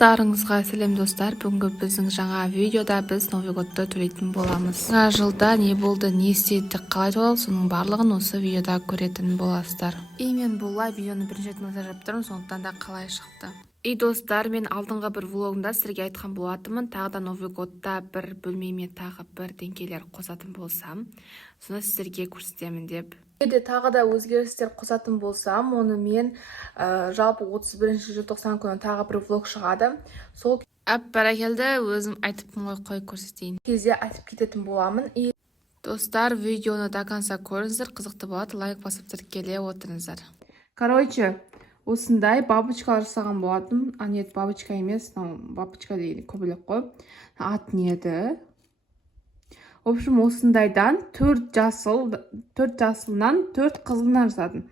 Барлықтарыңызға сәлем достар. Бүгінгі біздің жаңа видеода біз Новый годты төлейтін боламыз. Жаңа жылда не болды, не істедік, қалай тойлау, соның барлығын осы видеода көретін боласыздар. Мен бұл видеоны бірінші рет монтаждап тұрмын, сондықтан да қалай шықты. Достар, мен алдыңғы бір влогымда сіздерге айтқан болатынмын, тағы да Новый годта бір бөлмеме тағы бір деңгейлер қосатын болсам, соны сіздерге көрсетемін деп. Тағы да өзгерістер қосатын болсам, оны мен жалпы 31 желтоқсан күні тағы бір влог шығады. Сол бәрекелді, өзім айтып қой көрсетейін. Кезде айтып кететін боламын. Достар, видеоны до конца көріңіздер, қызықты болады, лайк басып тіркеле отырыңыздар. Осындай бабочкалар жасаған болатын. Нет, бабочка емес, бабочка деген көбелек қой. Ат неді? В общем, осындайдан 4 жасылынан 4 қызылынан жасадым.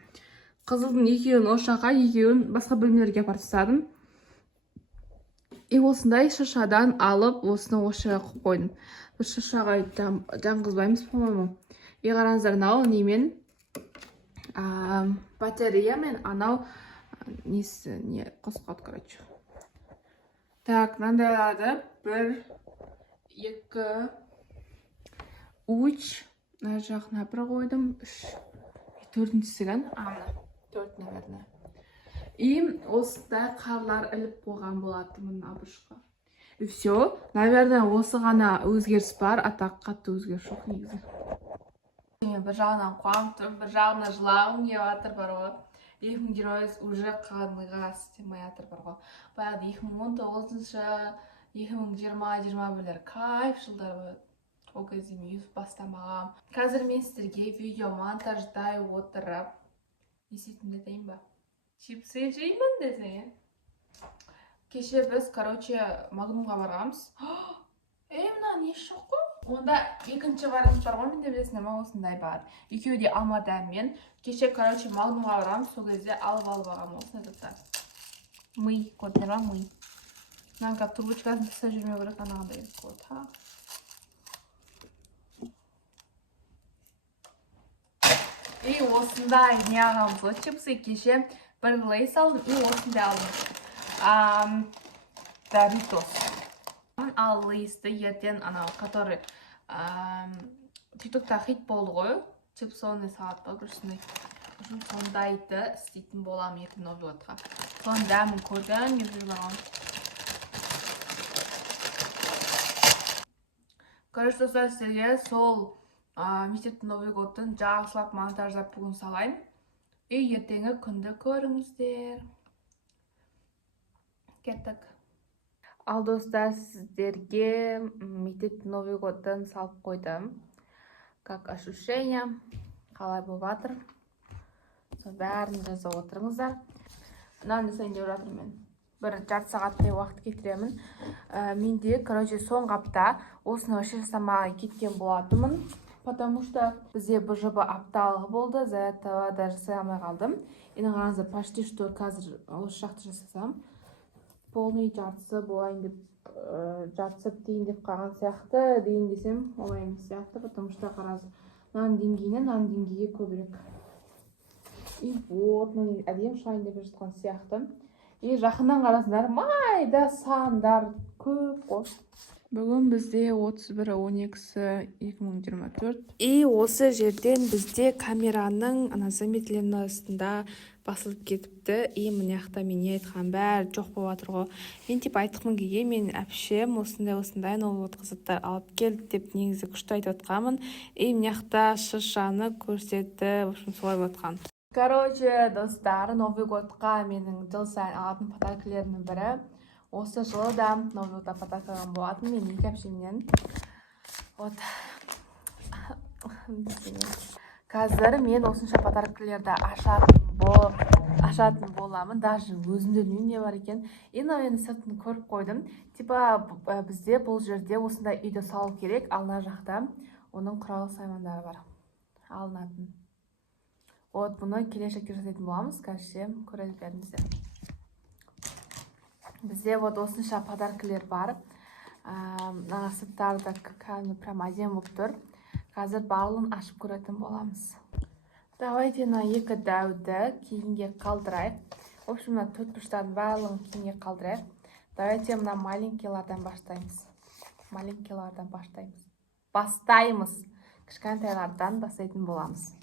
Қызылдың екеуін ошаққа, екеуін басқа бөлмелерге апарып тастадым. Осындай шашадан алып, осыны ошаға қойдым. Біз шашаға жаңғызбаймыз, по-моему. Қараңыздар, анау немен батареямен анау не қосылады, короче. Так, мынандайларды 1, 2, 3, мына жағына бір қойдым, 4-шісі мына 4, наверное. Осындай қарлар іліп қойған болатынмын абырышқа. Все, наверное, осы ғана өзгеріс бар, атақ қатты өзгеріс жоқ негізі. Бір жағынан қуанып тұрып, бір жағына жылағым келіп жатыр бар ғой. 2020 уже қанға істемей жатыр бар ғой. Баяғыда 2019, 2020-21 кайф жылдар болады. Ол кезде мен YouTube бастамағам. Қазір мен сіздерге видео монтаждай отырып, не істейтінімді айтайын ба? Чипсы жеймін десең. Кеше біз, Магнумға барғанбыз. Мына не жоқ қой? Онда екінші вариант бар ғой, менде білесің ма, осындай бар. Екеуі де алмадамен. Кеше, Магнумға барғанбыз, сол кезде алып алғам осындай заттар. Ми, көрдіңдер ма, ми. Мынаны турбочкасын тастап жүрмеу керек, анағыдай код, ха. Осындай не ағамыз ғой, чипсы кеше бір лейс алдым, осындай алдым. Доритос. Ал лейсті ертен анау, который тиктокта хит болды ғой, чипсоны сағат ба, біршінай. Сондайды істейтін болам ертен Новый годқа. Соның дәмін көрдім, еп жүрмағам. Достар, сіздерге сол мектептің Новый годтың жақсылап монтаждап бүгін салайын. Ертеңгі күнді көріңіздер. Кеттік. Ал достар, сіздерге мектептің Новый годтың салып қойдым. Как ощущение, қалай болып жатыр. Сол бәрін жаза отырыңыздар. Мынаны жасайын деп жатырмын мен. Бір жарты сағаттай уақыт кетіремін. Менде, соңғы апта осыны вообще жасамай кеткен болатынмын. Потому что бізде БЖБ апталығы болды, за этого даже жасай алмай қалдым. Қараңыздар, почти что қазір осы жақты жасасам, полный жартысы болайын деп, жартысы бітейін деп қалған сияқты, дейін десем, олай емес сияқты, потому что қараңыздар, мынаның деңгейінен мынаның деңгейге көбірек. Вот, әдем шайын деп жатқан сияқты. Жақыннан қарасындар, майда сандар көп қой. Бүгін бізде 31-12-2024. Осы жерден бізде камераның заметленің астында басылып кетіпті. Мына жақта мен не айтқан бәрі жоқ болып жатыр ғой. Мен айтқым келген, мен әпшем осындай Новый год қызыттар алып келді деп негізі күшті айтып отқанмын. Мына жақта шышаны көрсетті, в общем, солай отқан. Достар, Новый годқа менің жыл сайын алатын подаркілерінің бірі. Осы жылы да Новый годта подарка алған болатын, мен екі әпшемнен. Қазір мен осынша подаркілерді ашатын боламын. Даже өзімде білмеймін не бар екен. Енді сыртын көріп қойдым. Бізде бұл жерде осындай үйді салу керек, ал мына жақта оның құрал саймандары бар. Алынатын. Бұны келешекте жасайтын боламыз, көреді бәрімізде. Бізде осынша подаркілер бар. Сырттары да прям әдемі болып тұр. Қазір барлығын ашып көретін боламыз. Давайте екі дәуді кейінге қалдырайық. В общем, төрт бұрыштардың барлығын кейінге қалдырайық. Давайте мына маленькийлардан бастаймыз. Кішкентайлардан бастайтын боламыз.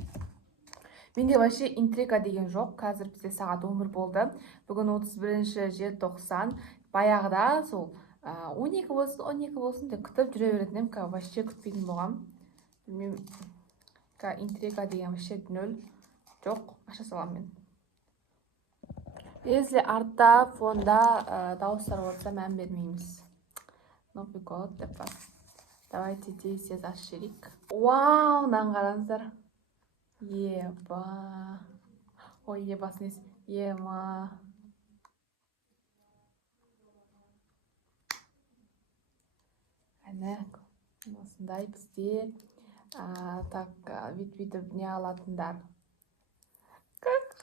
Менде вообще интрига деген жоқ. Қазір бізде сағат 11 болды. Бүгін 31 желтоқсан. Баяғыда сол 12 болсын деп күтіп жүре беретін едім. Вообще күтпейтін болғам. Білмеймін. Интрига деген вообще нөл жоқ. Аша салам мен. Если артта фонда дауыстар болса мән бермейміз. Новый год деп бар. Давайте тез ашып жіберейік. Вау, мынаны қараңыздар. Еба. Ой, ебасын ес. Ема. Әне, осындай бізде так бүйтіп не алатындар.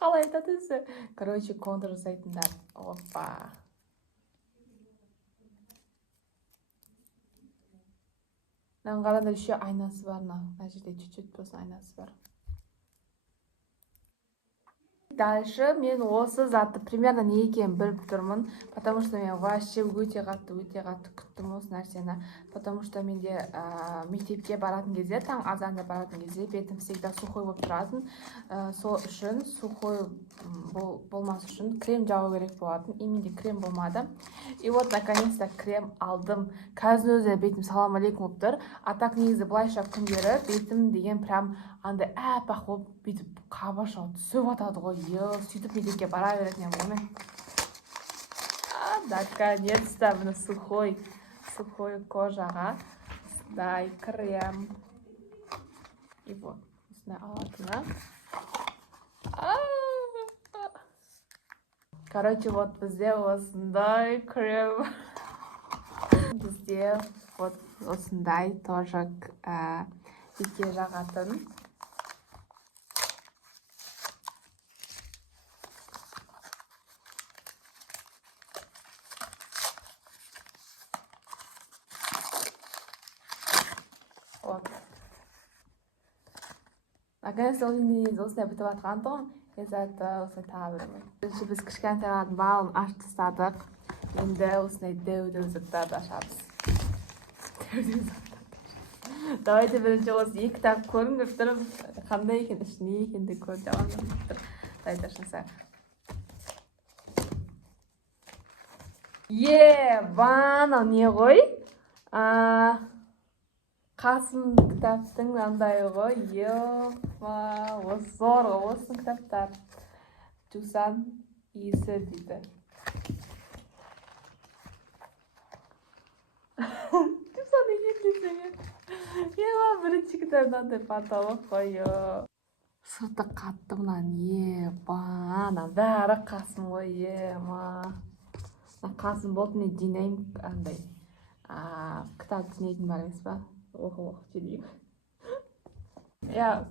Қалай айтады өзі? Короче, контур жасайтындар. Опа. Мынаны қараңдар, еще айнасы бар. Мына жерде чуть-чуть болсын айнасы бар. Дальше мен осы затты примерно не екенін біліп тұрмын, потому что мен вообще өте қатты күттім осы нәрсені, потому что менде мектепке баратын кезде, таң азанда баратын кезде бетім всегда сухой болып тұратын, сол үшін сухой болмас үшін крем жабу керек болатын, и менде крем болмады. И вот наконец-то крем алдым. Қазір өзі бетім салам алейкум болып тұр, а так негізі былайша күндері бетім деген прям андай әппақ болып бүйтіп қабаша түсіп атады ғой. Сөйтіп мектепке бара беретін едім. Наконец-то міне сухой кожаға осындай крем. И вот осындай алатыны. Короче, вот бізде осындай крем. Бізде вот осындай тоже бетке жағатын. Вот. Наконец-то осындай бітіп атқан тұғын. Осындай табырмын. Біз кішкентайлардың балын ашып тастадық. Енді осындай дәу заттарды ашамыз. Давайте бірінші осы екі кітап көріңдер тұрып, қандай екен, ішіне екен де көріп жағанып. Давайте ашынсақ. Бана не ғой? Қасым кітаптың андай ғой. Осы зор ғой, осы кітаптар. Жусан иісі дейді. Жусан екен десеңе. Бірінші кітабын андай паталық қой. Сырты қатты мұнан. Бана бәрі қасым ғой. Қасым болды, мен жинайым андай. Кітап түсінетін бар емес ба? Оқып жүрейік. Я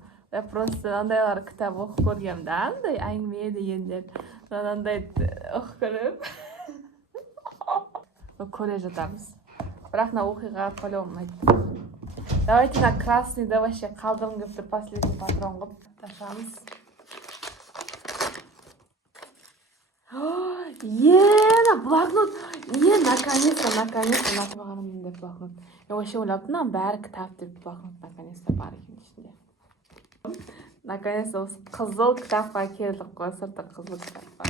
просто андайлар кітап оқып көргем да, андай әңгіме дегендер. Андай оқып көріп. Көре жатамыз. Бірақ на оқиға по-любому ұнайды. Давайте на красный, да вообще қалдырым кеп тұр, последний патрон қып ташамыз. Блокнот! Наконец-то натыбағаным менде блокнот. Я вообще ойлаптым, бәрі кітап деп блокнот наконец-то бар екен ішінде. Наконец-то қызыл кітапқа келдік қой, сырты қызыл кітапқа.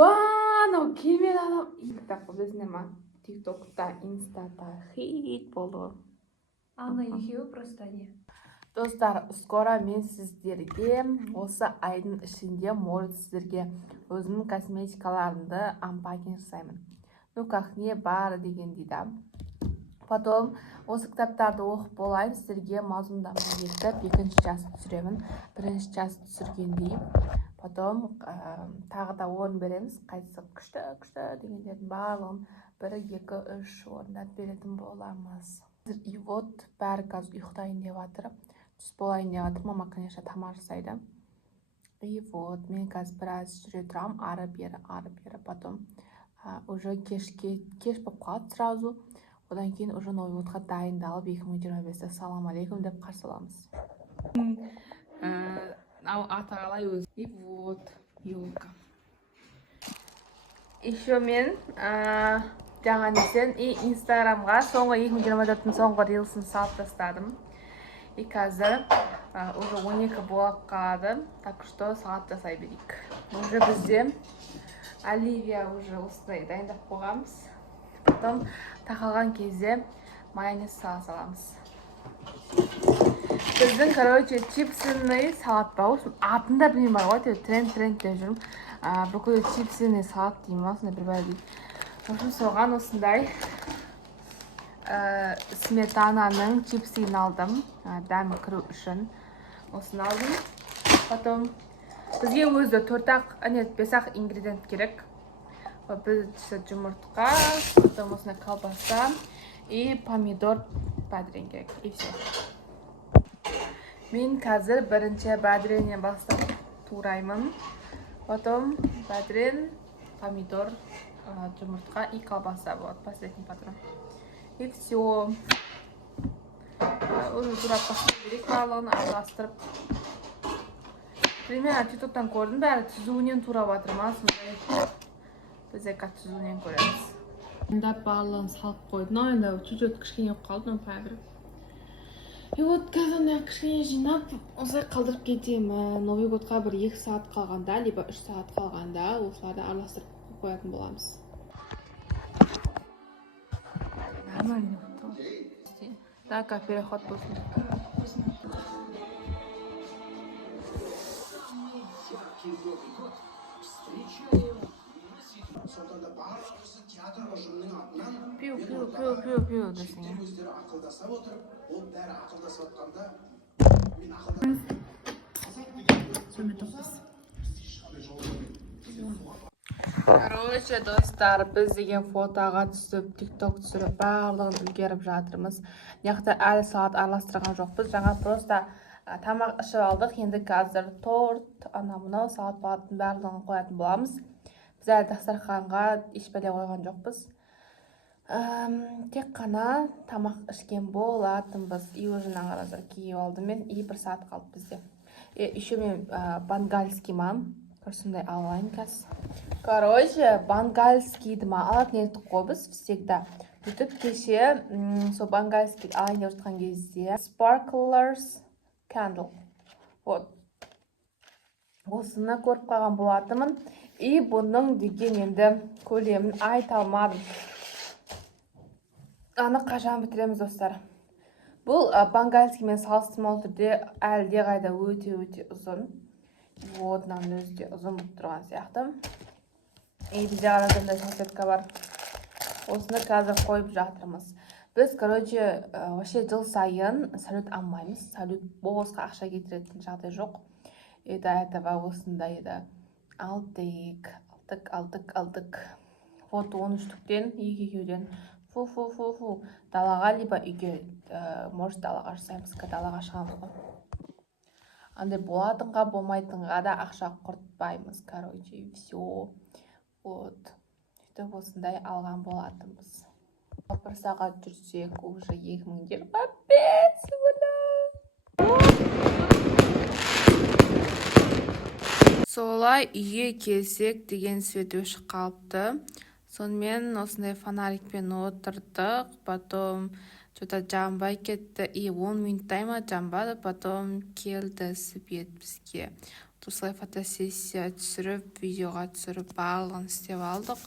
Анау келмеді адам. Кітапқа білесіңдер ма? Тиктокта, инстада хит болды. Ана екеуі просто не. Достар, скоро мен сіздерге осы айдың ішінде может сіздерге өзімнің косметикаларымды ампакинг жасаймын. Ну как не бар деген дейді. Потом осы кітаптарды оқып болайын, сіздерге мазмұндаманы етіп екінші часть түсіремін. Бірінші часть түсіргендей. Потом тағы да орын береміз. Қайсысы күшті дегендердің барлығын 1, 2, 3 орындап беретін боламыз. И вот бәрі қазір ұйықтайын деп жатыр. Түс болайын деп жатыр. Мама, конечно, тамақ жасайды. И вот мен қазір біраз жүре тұрамын, ары бері. Потом уже кеш болып қалады сразу. Одан кейін уже Новый годқа дайындалып 2025-те салам алейкум деп қарсы аламыз. аты қалай өзі. И вот елка. Еще мен жаңа неден и инстаграмға соңғы 2024-тің соңғы рилсын салып тастадым. И қазір уже 12 болып қалады, так что салат жасай берейік. Уже бізде оливия уже осындай дайындап қойғанбыз. Потом тақалған кезде майонез саламыз. Біздің, короче, чипсыны салат ба, осым атында білмеймін бар ғой, тренд деп жүрмін. Бүкіл чипсыны салат деймін, осындай бір бәрі дейді. Осым соған осындай сметананың чипсыйын алдым, дәмі кіру үшін. Осын алдым. Потом бізге өзі 5-ақ ингредиент керек. Біз жұмыртқа, потом осындай колбаса и помидор бәдірен керек. И все. Мен қазір бірінші бәдіреннен бастап тураймын. Потом бәдірен, помидор, жұмыртқа и колбаса болады. Последний патрон. И все. Уже турап бастап берейік барлығын араластырып. Примерно тиктоктан көрдім, бәрі түзуінен турап жатыр ма, сондай. Біз қазір түзуінен көреміз. Енді барлығын салып қойдым. Енді чуть-чуть кішкене қалды, пәбір. И вот қазір кішкене жинап, осылай қалдырып кетемін. Новый годқа бір 2 сағат қалғанда, либо 3 сағат қалғанда, осыларды араластырып қоятын боламыз. Нормально фото. Так, переход болсын. Пиу десең. Короче, достар, біз деген фотоға түсіп, тикток түсіріп, барлығын үлгеріп жатырмыз. Неқті әлі салат араластырған жоқпыз. Жаңа просто тамақ ішіп алдық. Енді қазір торт, мынау салат балаттың барлығын қоятын боламыз. Біз әлі дастарханға ешбәле қойған жоқпыз. Тек қана тамақ ішкен болатынбыз. И уже нағаразар киіп алдым мен. И 1 сағат қалды бізде. Еще мен бангальский мам. Сондай алайын қазір. Короче, бангальскийді алатын едік қой біз всегда. Бүтіп кеше сол бангальский алайын деп жатқан кезде Sparklers Candle. Вот. Осыны көріп қалған болатымын. И бұның деген енді көлемін айта алмадым. Аны қашан бітіреміз, достар. Бұл бангальскиймен салыстырмалы түрде әлде қайда өте ұзын. Вот, мынаның өзі де ұзын болып тұрған сияқты. И бізде қарадымда салфетка бар. Осыны қазір қойып жатырмыз. Біз, короче, вообще жыл сайын салют алмаймыз. Салют босқа ақша кетіретін жағдай жоқ. И до этого осындай еді. Алдық. Вот 13-тен, екеуден. Фу. Далаға либо үйге, может далаға жасаймыз, далаға шығамыз ғой. Андай болатынға, болмайтынға да ақша құртпаймыз, короче, все. Вот. Сөйтіп осындай алған болатынбыз. 1 сағат жүрсек, уже 2025 Солай үйге келсек деген свет өшіп қалыпты. Сонымен осындай фонарикпен отырдық, потом что-то жанбай кетті, и 10 минуттай ма жанбады, потом келді свет бізге. Осылай фотосессия түсіріп, видеоға түсіріп, барлығын істеп алдық.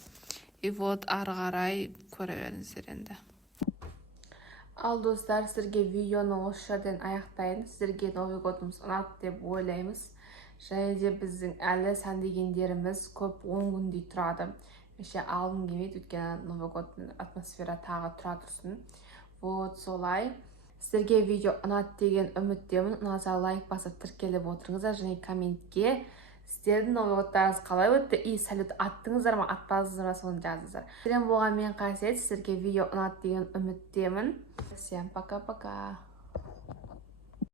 И вот ары қарай көре беріңіздер енді. Ал достар, сіздерге видеоны осы жерден аяқтайын. Сіздерге Новый годымыз ұнады деп ойлаймыз. Және де біздің әлі сәндегендеріміз көп 10 күндей тұрады. Меше алғым келмейді, өйткені Новый годтың атмосфера тағы тұра тұрсын. Вот солай. Сіздерге видео ұнады деген үміттемін. Ұнаса лайк басып тіркеліп отырыңыздар, және комментке сіздердің Новый годтарыңыз қалай өтті, и салют аттыңыздар ма, атпадыңыздар ма, соны жазыңыздар. Сіздермен болған мен Қасиет, сіздерге видео ұнады деген үміттемін. Всем пока-пока.